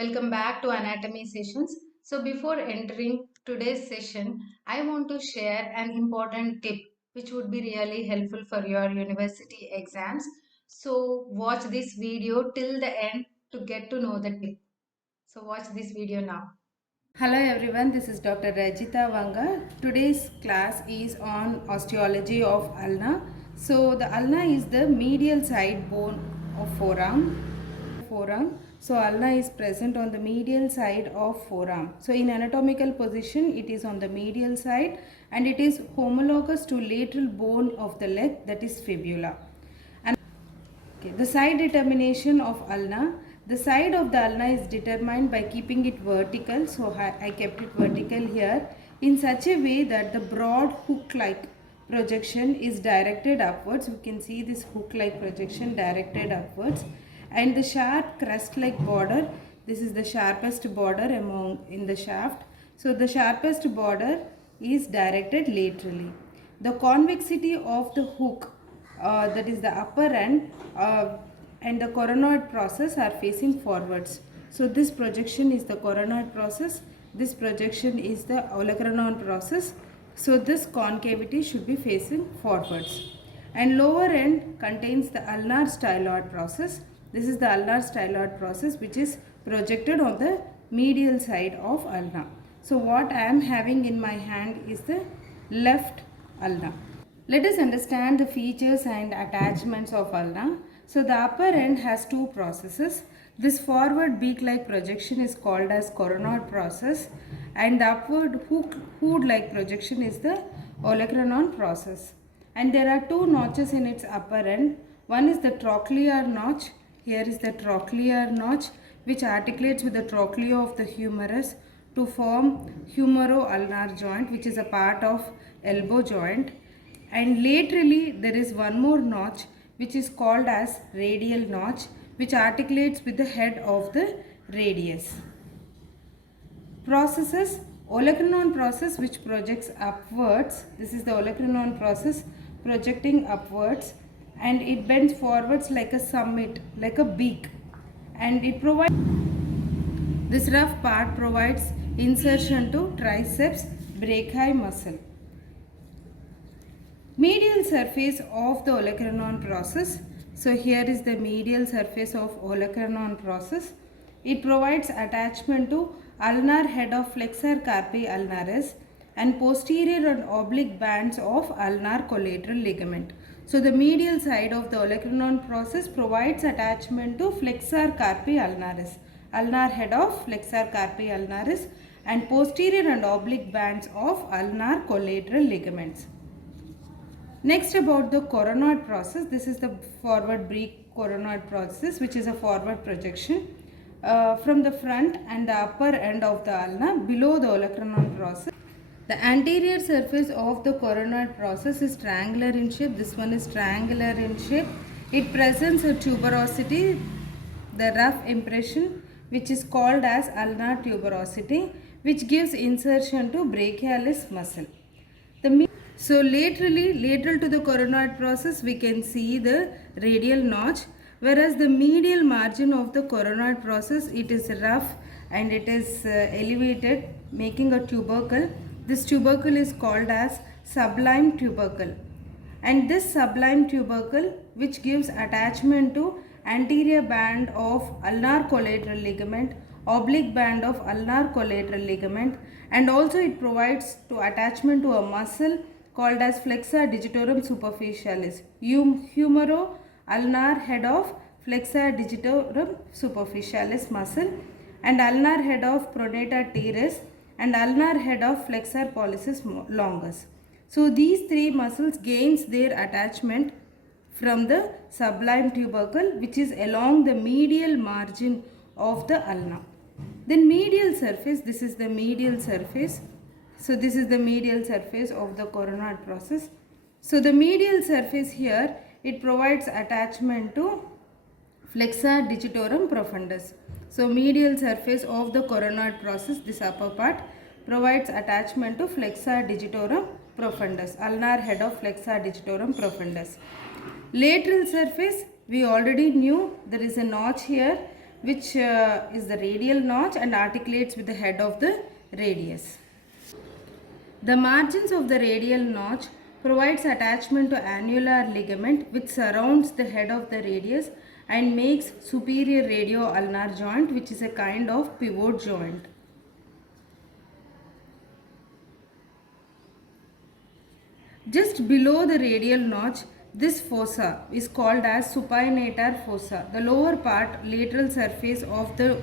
Welcome back to anatomy sessions. So before entering today's session, I want to share an important tip which would be really helpful for your university exams. So watch this video till the end to get to know the tip. So watch this video now. Hello everyone, this is Dr. Rajitha Vanga. Today's class is on osteology of ulna. So the ulna is the medial side bone of forearm. So ulna is present on the medial side of forearm. So in anatomical position it is on the medial side and it is homologous to lateral bone of the leg, that is fibula. Okay, the side determination of ulna. The side of the ulna is determined by keeping it vertical. So I kept it vertical here in such a way that the broad hook-like projection is directed upwards. We can see this hook-like projection directed upwards, and the sharp crest-like border. This is the sharpest border in the shaft. So the sharpest border is directed laterally. The convexity of the hook, that is the upper end, and the coronoid process are facing forwards. So this projection is the coronoid process, this projection is the Olecranon process. So this concavity should be facing forwards, and lower end contains the ulnar styloid process. This is the ulnar styloid process which is projected on the medial side of ulna. So what I am having in my hand is the left ulna. Let us understand the features and attachments of ulna. So the upper end has two processes. This forward beak-like projection is called as coronoid process, and the upward hood-like projection is the Olecranon process. And there are two notches in its upper end. One is the trochlear notch. Here is the trochlear notch which articulates with the trochlea of the humerus to form humero-ulnar joint, which is a part of elbow joint. And laterally there is one more notch which is called as radial notch, which articulates with the head of the radius. Processes: Olecranon process which projects upwards. This is the Olecranon process projecting upwards, and it bends forwards like a summit, like a beak, and it provides, this rough part provides insertion to triceps brachii muscle. Medial surface of the Olecranon process. So here is the medial surface of Olecranon process. It provides attachment to ulnar head of flexor carpi ulnaris and posterior and oblique bands of ulnar collateral ligament. So the medial side of the Olecranon process provides attachment to flexor carpi ulnaris, ulnar head of flexor carpi ulnaris, and posterior and oblique bands of ulnar collateral ligaments. Next, about the coronoid process. This is the forward beak coronoid process, which is a forward projection from the front and the upper end of the ulna below the Olecranon process. The anterior surface of the coronoid process is triangular in shape. This one is triangular in shape. It presents a tuberosity, the rough impression, which is called as ulnar tuberosity, which gives insertion to brachialis muscle. So lateral to the coronoid process, we can see the radial notch, whereas the medial margin of the coronoid process, it is rough and it is elevated, making a tubercle. This tubercle is called as sublime tubercle, and this sublime tubercle, which gives attachment to anterior band of ulnar collateral ligament, oblique band of ulnar collateral ligament, and also it provides to attachment to a muscle called as flexor digitorum superficialis, humero ulnar head of flexor digitorum superficialis muscle, and ulnar head of pronator teres, and ulnar head of flexor pollicis longus. So these three muscles gains their attachment from the sublime tubercle, which is along the medial margin of the ulna. Then medial surface, this is the medial surface. So this is the medial surface of the coronoid process. So the medial surface here, it provides attachment to flexor digitorum profundus. So medial surface of the coronoid process, this upper part, provides attachment to flexor digitorum profundus, ulnar head of flexor digitorum profundus. Lateral surface, we already knew there is a notch here which is the radial notch and articulates with the head of the radius. The margins of the radial notch provides attachment to annular ligament which surrounds the head of the radius and makes superior radio-ulnar joint, which is a kind of pivot joint. Just below the radial notch, this fossa is called as supinator fossa. The lower part, lateral surface of the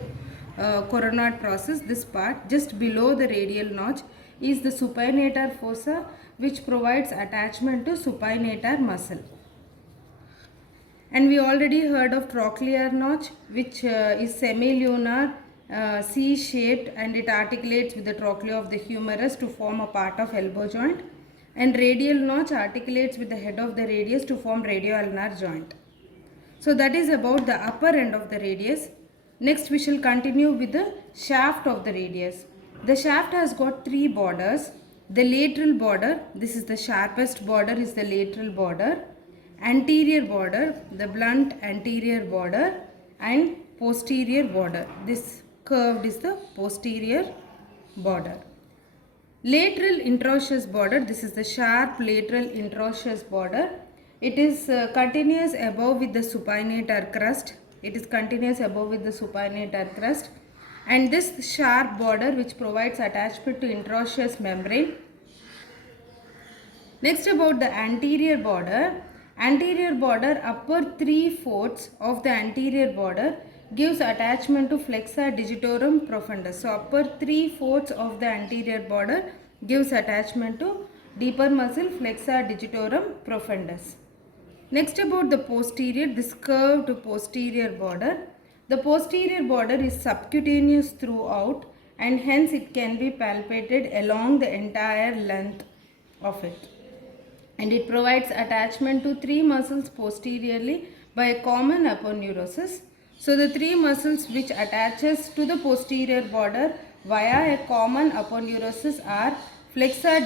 coronoid process, this part just below the radial notch is the supinator fossa, which provides attachment to supinator muscle. And we already heard of trochlear notch, which is semilunar, C-shaped, and it articulates with the trochlea of the humerus to form a part of elbow joint. And radial notch articulates with the head of the radius to form radio-ulnar joint. So that is about the upper end of the radius. Next we shall continue with the shaft of the radius. The shaft has got three borders. The lateral border, this is the sharpest border, is the lateral border. Anterior border, the blunt anterior border, and posterior border. This curved is the posterior border. Lateral interosseous border, this is the sharp lateral interosseous border. It is continuous above with the supinator crust. It is continuous above with the supinator crust. And this sharp border which provides attachment to interosseous membrane. Next about the anterior border. Anterior border, upper 3/4 of the anterior border gives attachment to flexor digitorum profundus. So upper 3/4 of the anterior border gives attachment to deeper muscle flexor digitorum profundus. Next about the posterior, this curved posterior border. The posterior border is subcutaneous throughout and hence it can be palpated along the entire length of it. And it provides attachment to three muscles posteriorly by a common aponeurosis. So the three muscles which attaches to the posterior border via a common aponeurosis are flexor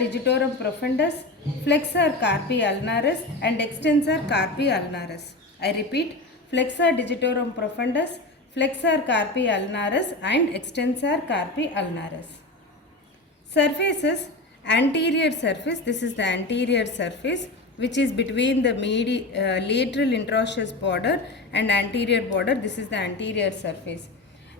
digitorum profundus, flexor carpi ulnaris, and extensor carpi ulnaris. I repeat, flexor digitorum profundus, flexor carpi ulnaris, and extensor carpi ulnaris. Surfaces, anterior surface, this is the anterior surface which is between the lateral interosseous border and anterior border. This is the anterior surface.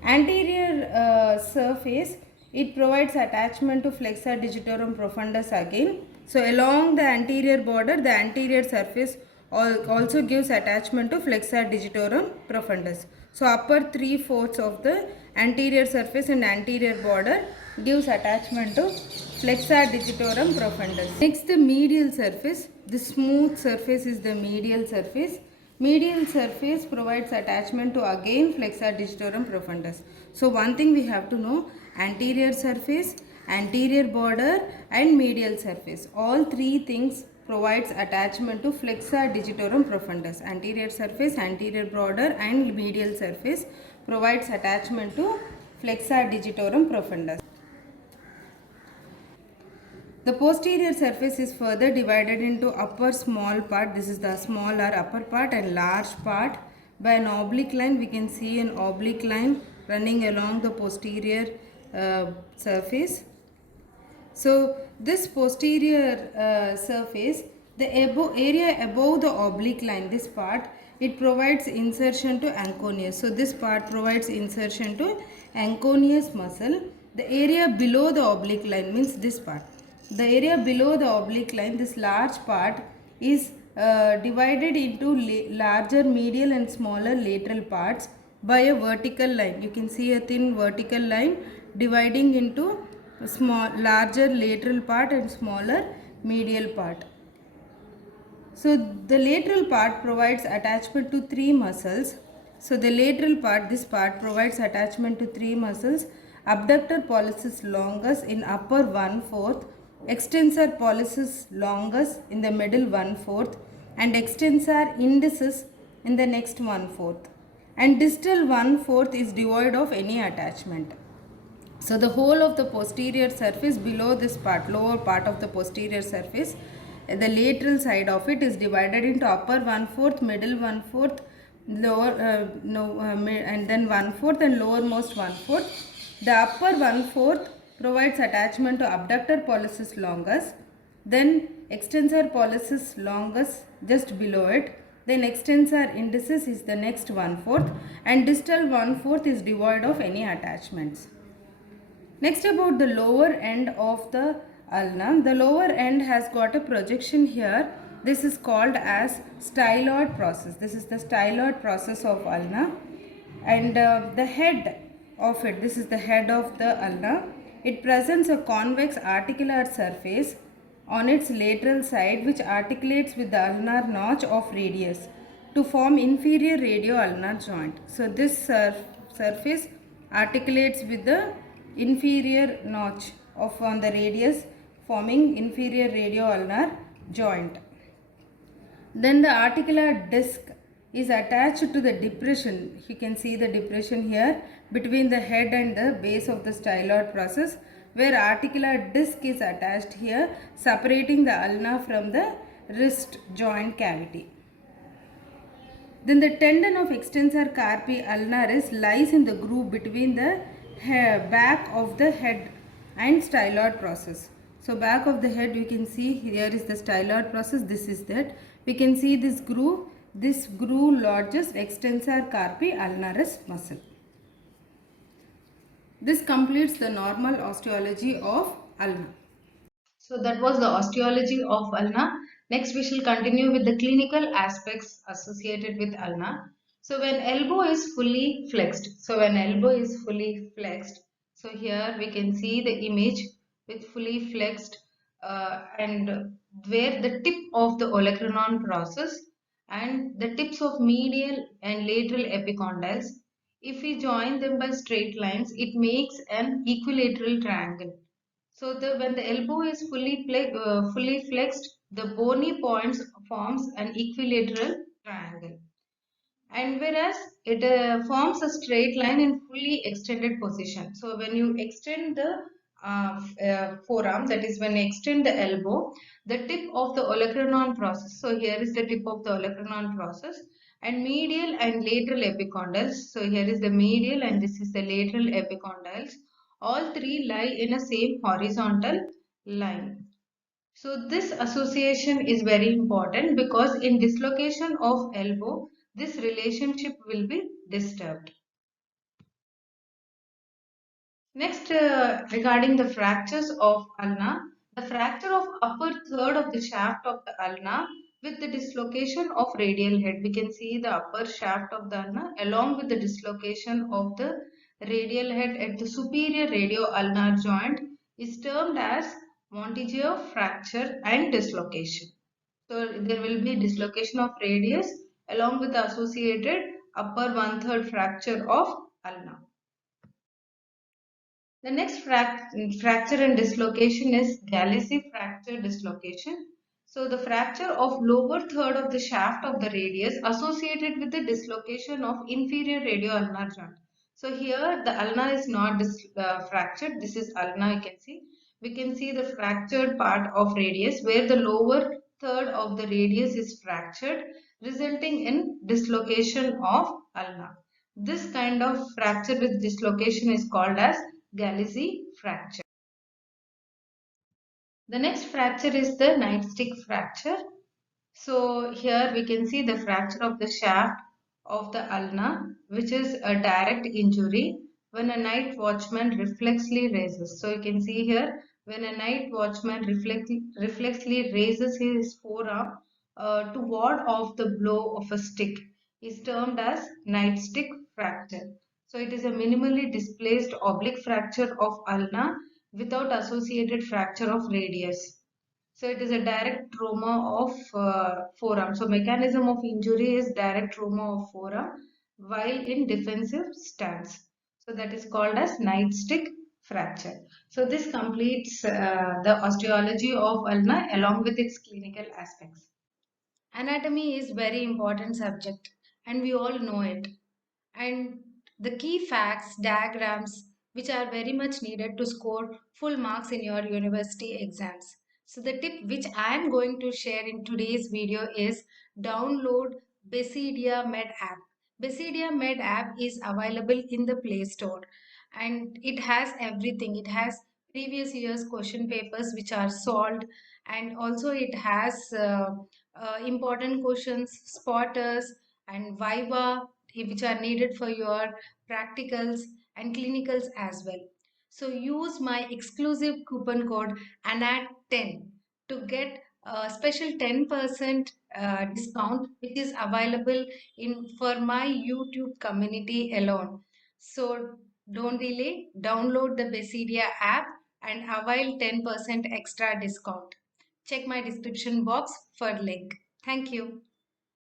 Anterior surface, it provides attachment to flexor digitorum profundus again. So along the anterior border, the anterior surface also gives attachment to flexor digitorum profundus. So upper 3/4 of the anterior surface and anterior border gives attachment to flexor digitorum profundus. Next, the medial surface. The smooth surface is the medial surface. Medial surface provides attachment to again flexor digitorum profundus. So one thing we have to know, anterior surface, anterior border, and medial surface. All three things provides attachment to flexor digitorum profundus. Anterior surface, anterior border, and medial surface provides attachment to flexor digitorum profundus. The posterior surface is further divided into upper small part, this is the small or upper part, and large part by an oblique line. We can see an oblique line running along the posterior surface. So this posterior surface, the area above the oblique line, this part, it provides insertion to anconeus. So this part provides insertion to anconeus muscle. The area below the oblique line means this part. The area below the oblique line, this large part, is divided into larger medial and smaller lateral parts by a vertical line. You can see a thin vertical line dividing into larger lateral part and smaller medial part. So the lateral part provides attachment to three muscles. So the lateral part, this part, provides attachment to three muscles. Abductor pollicis longus in upper 1/4, extensor pollicis longus in the middle 1/4, and extensor indicis in the next 1/4. And distal 1/4 is devoid of any attachment. So the whole of the posterior surface below this part, lower part of the posterior surface, the lateral side of it is divided into upper one fourth, middle one fourth, lower no and then one fourth, and lowermost one fourth. The upper one fourth provides attachment to abductor pollicis longus, then extensor pollicis longus just below it, then extensor indicis is the next one fourth, and distal one fourth is devoid of any attachments. Next, about the lower end of the ulna. The lower end has got a projection here. This is called as styloid process. This is the styloid process of ulna. And the head of it, this is the head of the ulna. It presents a convex articular surface on its lateral side which articulates with the ulnar notch of radius to form inferior radio-ulnar joint. So this surface articulates with the inferior notch of on the radius, forming inferior radio-ulnar joint. Then the articular disc is attached to the depression. You can see the depression here between the head and the base of the styloid process, where articular disc is attached here, separating the ulna from the wrist joint cavity. Then the tendon of extensor carpi ulnaris lies in the groove between the back of the head and styloid process. So back of the head, you can see here is the styloid process, this is that. We can see this groove lodges extensor carpi ulnaris muscle. This completes the normal osteology of ulna. So that was the osteology of ulna. Next, we shall continue with the clinical aspects associated with ulna. So when elbow is fully flexed, so here we can see the image with fully flexed and where the tip of the olecranon process and the tips of medial and lateral epicondyles, if we join them by straight lines, it makes an equilateral triangle. So when the elbow is fully flexed, the bony points forms an equilateral triangle. And whereas it forms a straight line in fully extended position. So when you extend the forearm, that is when you extend the elbow, the tip of the olecranon process. So here is the tip of the olecranon process and medial and lateral epicondyles. So here is the medial and this is the lateral epicondyles. All three lie in a same horizontal line. So this association is very important because in dislocation of elbow, this relationship will be disturbed. Next, regarding the fractures of ulna, the fracture of upper third of the shaft of the ulna with the dislocation of radial head. We can see the upper shaft of the ulna along with the dislocation of the radial head at the superior radio-ulnar joint is termed as Montigier fracture and dislocation. So there will be dislocation of radius along with the associated upper one-third fracture of ulna. The next fracture and dislocation is Gallisi fracture dislocation. So the fracture of lower third of the shaft of the radius associated with the dislocation of inferior radio-ulnar joint. So here the ulna is not fractured. This is ulna, you can see. We can see the fractured part of radius where the lower third of the radius is fractured, resulting in dislocation of ulna. This kind of fracture with dislocation is called as Gallisi fracture. The next fracture is the nightstick fracture. So here we can see the fracture of the shaft of the ulna, which is a direct injury when a night watchman reflexly raises. So you can see here when a night watchman reflexly raises his forearm to ward off the blow of a stick is termed as nightstick fracture. So it is a minimally displaced oblique fracture of ulna without associated fracture of radius. So it is a direct trauma of forearm. So mechanism of injury is direct trauma of forearm while in defensive stance. So that is called as nightstick fracture. So this completes the osteology of ulna along with its clinical aspects. Anatomy is very important subject and we all know it. And the key facts, diagrams, which are very much needed to score full marks in your university exams. So the tip which I am going to share in today's video is download BasidiaMed app. BasidiaMed app is available in the Play Store and it has everything. It has previous year's question papers which are solved, and also it has important questions, spotters and viva which are needed for your practicals and clinicals as well. So use my exclusive coupon code ANAT10 to get a special 10% discount which is available in for my YouTube community alone. So don't delay, download the Basidia app and avail 10% extra discount. Check my description box for link. Thank you.